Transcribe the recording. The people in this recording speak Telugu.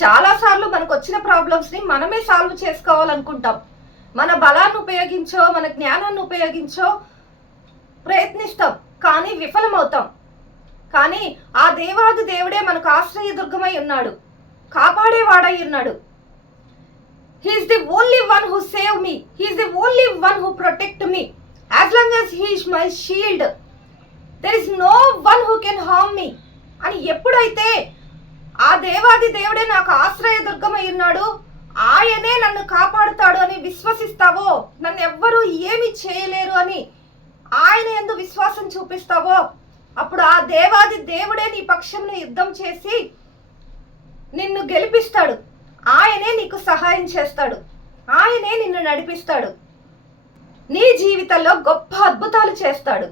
చాలాసార్లు మనకు వచ్చిన ప్రాబ్లమ్స్ని మనమే సాల్వ్ చేసుకోవాలనుకుంటాం. మన బలాన్ని ఉపయోగించో, మన జ్ఞానాన్ని ఉపయోగించో ప్రయత్నిస్తాం, కానీ విఫలమవుతాం. కానీ ఆ దేవాది దేవుడే మనకు ఆశ్రయదుర్గమై ఉన్నాడు, కాపాడేవాడై ఉన్నాడు. He is the only one who save me, he is the only one who protect me. As long as he is my shield, there is no one who can harm me అని ఎప్పుడైతే ఆ దేవాది దేవుడే నాకు ఆశ్రయదుర్గమై ఉన్నాడు, ఆయనే నన్ను కాపాడుతాడు అని విశ్వసిస్తావో, నన్ను ఎవ్వరూ ఏమి చేయలేరు అని ఆయన యందు విశ్వాసం చూపిస్తావో, అప్పుడు ఆ దేవాది దేవుడే నీ పక్షంలో యుద్ధం చేసి నిన్ను గెలిపిస్తాడు. ఆయనే నీకు సహాయం చేస్తాడు, ఆయనే నిన్ను నడిపిస్తాడు, నీ జీవితంలో గొప్ప అద్భుతాలు చేస్తాడు.